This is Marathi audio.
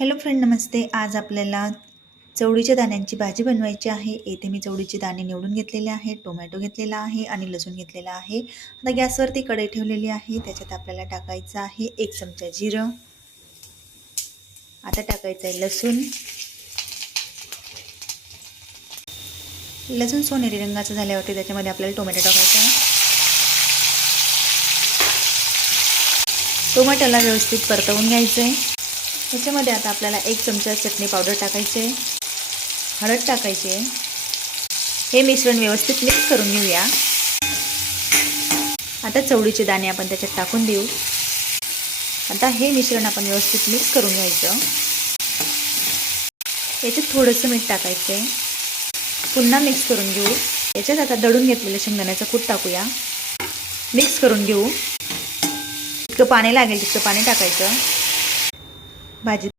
हॅलो फ्रेंड, नमस्ते. आज आपल्याला चवळीच्या दाण्यांची भाजी बनवायची आहे. येथे मी चवळीचे दाणे निवडून घेतलेले आहेत, टोमॅटो घेतलेला आहे आणि लसूण घेतलेला आहे. आता गॅसवरती कढई ठेवलेली आहे. त्याच्यात आपल्याला टाकायचं आहे 1 चमचा जिरं. आता टाकायचं आहे लसूण. लसूण सोनेरी रंगाचं झाल्यावरती त्याच्यामध्ये आपल्याला टोमॅटो टाकायचा आहे. टोमॅटोला व्यवस्थित परतवून घ्यायचं आहे. त्याच्यामध्ये आता आपल्याला 1 चमचा चटणी पावडर टाकायची आहे, हळद टाकायची आहे. हे मिश्रण व्यवस्थित मिक्स करून घेऊया. आता चवळीचे दाणे आपण त्याच्यात टाकून देऊ. आता हे मिश्रण आपण व्यवस्थित मिक्स करून घ्यायचं. याच्यात थोडंसं मीठ टाकायचं आहे. पुन्हा मिक्स करून घेऊ. याच्यात आता दळून घेतलेलं शेंगदाण्याचं कूट टाकूया. मिक्स करून घेऊ. जितकं पाणी लागेल तितकं पाणी टाकायचं. भाजी